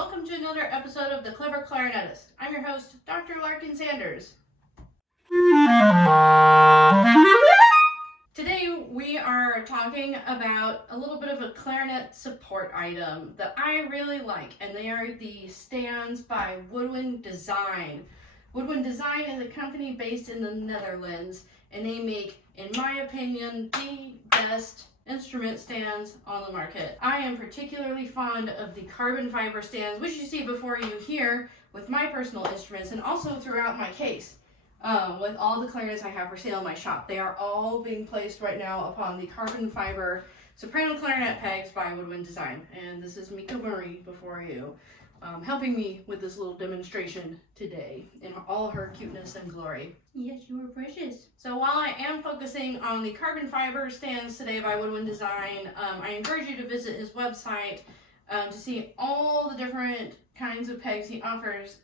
welcome to another episode of The Clever Clarinetist. I'm your host, Dr. Larkin Sanders. Today we are talking about a little bit of a clarinet support item that I really like, and they are the stands by Woodwind Design. Woodwind Design is a company based in the Netherlands, and they make, in my opinion, the best instrument stands on the market. I am particularly fond of the carbon fiber stands, which you see before you here with my personal instruments and also throughout my case. With all the clarinets I have for sale in my shop. They are all being placed right now upon the carbon fiber soprano clarinet pegs by Woodwind Design. And this is Mika Marie before you, helping me with this little demonstration today in all her cuteness and glory. Yes, you are precious. So while I am focusing on the carbon fiber stands today by Woodwind Design, I encourage you to visit his website to see all the different kinds of pegs he offers.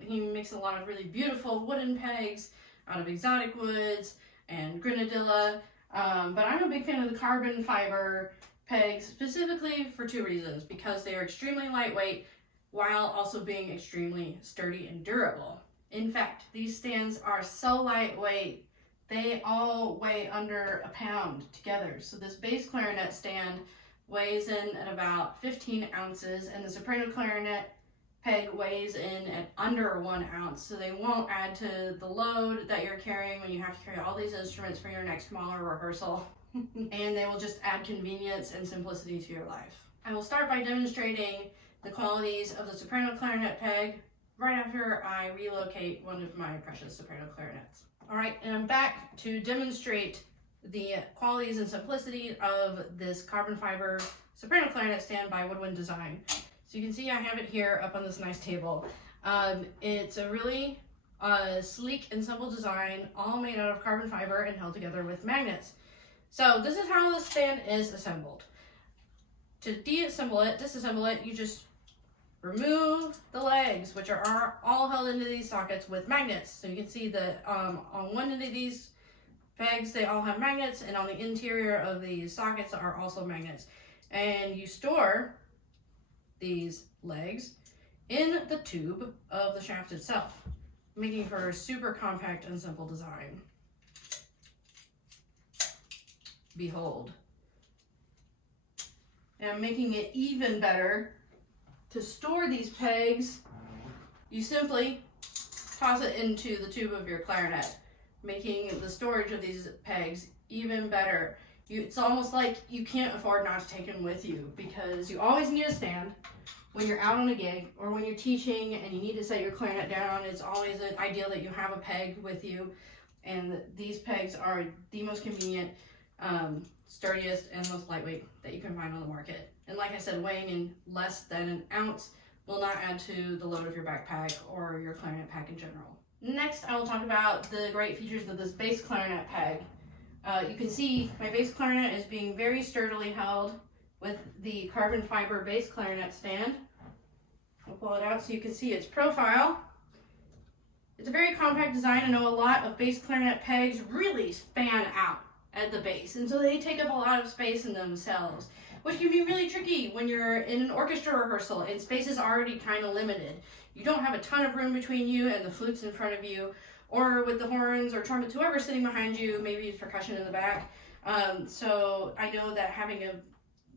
He makes a lot of really beautiful wooden pegs out of exotic woods and grenadilla, but I'm a big fan of the carbon fiber pegs specifically for two reasons: because they are extremely lightweight while also being extremely sturdy and durable. In fact, these stands are so lightweight, they all weigh under a pound together. So this bass clarinet stand weighs in at about 15 ounces, and the soprano clarinet peg weighs in at under 1 ounce, so they won't add to the load that you're carrying when you have to carry all these instruments for your next smaller rehearsal. And they will just add convenience and simplicity to your life. I will start by demonstrating the qualities of the soprano clarinet peg right after I relocate one of my precious soprano clarinets. All right, and I'm back to demonstrate the qualities and simplicity of this carbon fiber soprano clarinet stand by Woodwind Design. So you can see I have it here up on this nice table. It's a really sleek and simple design, all made out of carbon fiber and held together with magnets. So this is how the stand is assembled. To disassemble it, you just remove the legs, which are all held into these sockets with magnets. So you can see that on one end of these pegs, they all have magnets, and on the interior of these sockets are also magnets. And you store these legs in the tube of the shaft itself, making for a super compact and simple design. Behold. And making it even better, to store these pegs, you simply toss it into the tube of your clarinet, making the storage of these pegs even better. It's almost like you can't afford not to take them with you, because you always need a stand when you're out on a gig or when you're teaching and you need to set your clarinet down. It's always an ideal that you have a peg with you, and these pegs are the most convenient, sturdiest, and most lightweight that you can find on the market. And like I said, weighing in less than an ounce will not add to the load of your backpack or your clarinet pack in general. Next, I will talk about the great features of this bass clarinet peg. You can see my bass clarinet is being very sturdily held with the carbon fiber bass clarinet stand. I'll pull it out so you can see its profile. It's a very compact design. I know a lot of bass clarinet pegs really fan out at the base, and so they take up a lot of space in themselves, which can be really tricky when you're in an orchestra rehearsal and space is already kind of limited. You don't have a ton of room between you and the flutes in front of you, or with the horns or trumpets, whoever's sitting behind you, maybe percussion in the back. So I know that having a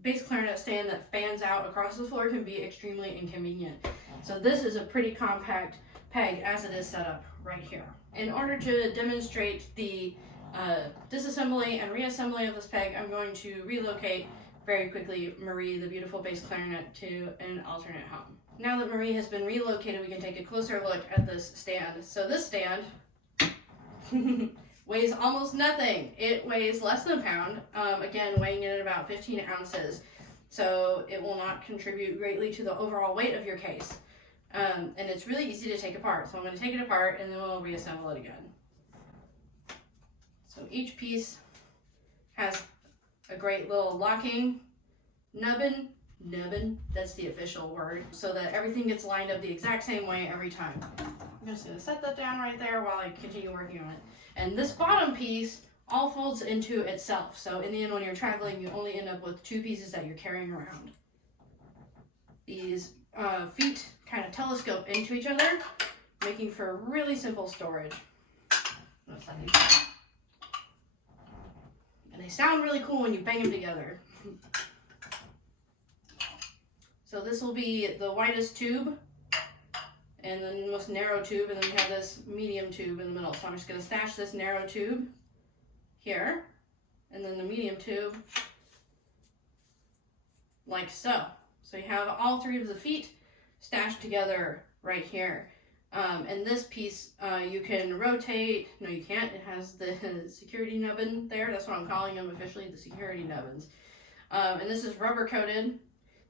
bass clarinet stand that fans out across the floor can be extremely inconvenient. So this is a pretty compact peg as it is set up right here. In order to demonstrate the disassembly and reassembly of this peg, I'm going to relocate very quickly Marie, the beautiful bass clarinet, to an alternate home. Now that Marie has been relocated, we can take a closer look at this stand. So this stand weighs almost nothing. It weighs less than a pound, again weighing in at about 15 ounces. So it will not contribute greatly to the overall weight of your case. And it's really easy to take apart. So I'm going to take it apart and then we'll reassemble it again. So each piece has a great little locking nubbin, that's the official word, so that everything gets lined up the exact same way every time. I'm just going to set that down right there while I continue working on it. And this bottom piece all folds into itself. So in the end, when you're traveling, you only end up with two pieces that you're carrying around. These feet kind of telescope into each other, making for really simple storage. And they sound really cool when you bang them together. So this will be the widest tube, and then the most narrow tube, and then we have this medium tube in the middle. So I'm just going to stash this narrow tube here, and then the medium tube like so. So you have all three of the feet stashed together right here. And this piece you can rotate. No, you can't. It has the security nubbin there. That's what I'm calling them officially, the security nubbins. And this is rubber coated,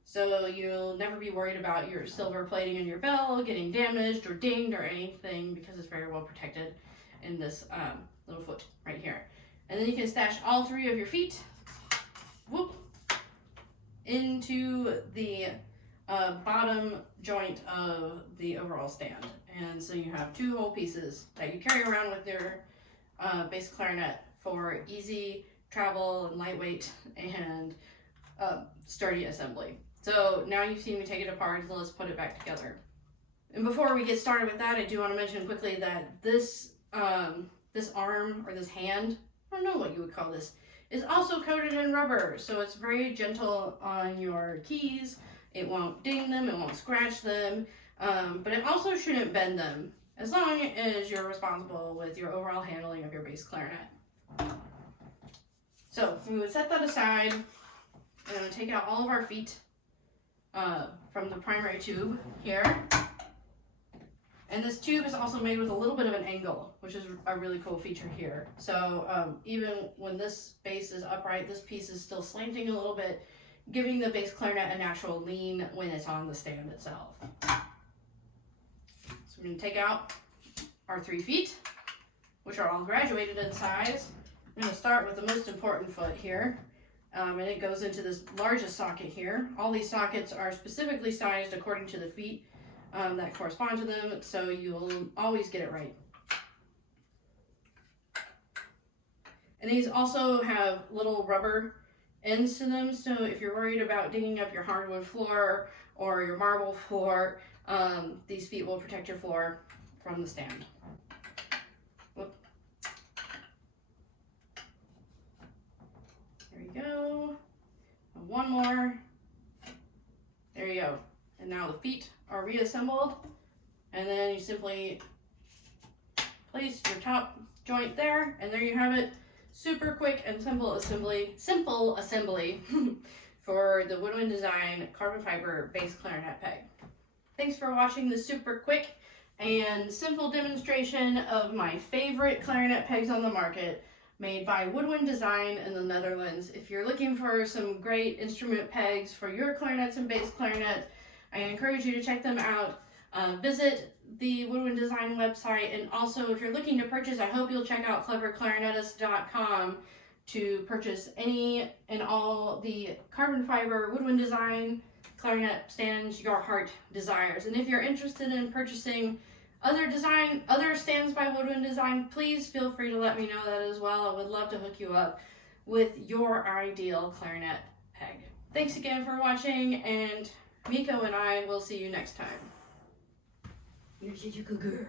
so you'll never be worried about your silver plating in your bell getting damaged or dinged or anything, because it's very well protected in this little foot right here. And then you can stash all three of your feet, whoop, into the bottom joint of the overall stand. And so you have two whole pieces that you carry around with your bass clarinet for easy travel and lightweight and sturdy assembly. So now you've seen me take it apart, so let's put it back together. And before we get started with that, I do want to mention quickly that this this arm or this hand, I don't know what you would call this, is also coated in rubber. So it's very gentle on your keys. It won't ding them, it won't scratch them, but it also shouldn't bend them, as long as you're responsible with your overall handling of your bass clarinet. So we would set that aside, and I'm going to take out all of our feet from the primary tube here. And this tube is also made with a little bit of an angle, which is a really cool feature here. So even when this bass is upright, this piece is still slanting a little bit, giving the bass clarinet a natural lean when it's on the stand itself. So we're going to take out our 3 feet, which are all graduated in size. I'm going to start with the most important foot here, and it goes into this largest socket here. All these sockets are specifically sized according to the feet that correspond to them, so you'll always get it right. And these also have little rubber ends to them, so if you're worried about digging up your hardwood floor or your marble floor, these feet will protect your floor from the stand. Whoop. There you go. And one more. There you go. And now the feet are reassembled, and then you simply place your top joint there, and there you have it. Super quick and simple assembly for the Woodwind Design carbon fiber bass clarinet peg. Thanks for watching this super quick and simple demonstration of my favorite clarinet pegs on the market, made by Woodwind Design in the Netherlands. If you're looking for some great instrument pegs for your clarinets and bass clarinets, I encourage you to check them out. Visit the Woodwind Design website, and also if you're looking to purchase, I hope you'll check out cleverclarinetist.com to purchase any and all the carbon fiber Woodwind Design clarinet stands your heart desires. And if you're interested in purchasing other stands by Woodwind Design, please feel free to let me know that as well. I would love to hook you up with your ideal clarinet peg. Thanks again for watching, and Miko and I will see you next time. You're such a good girl.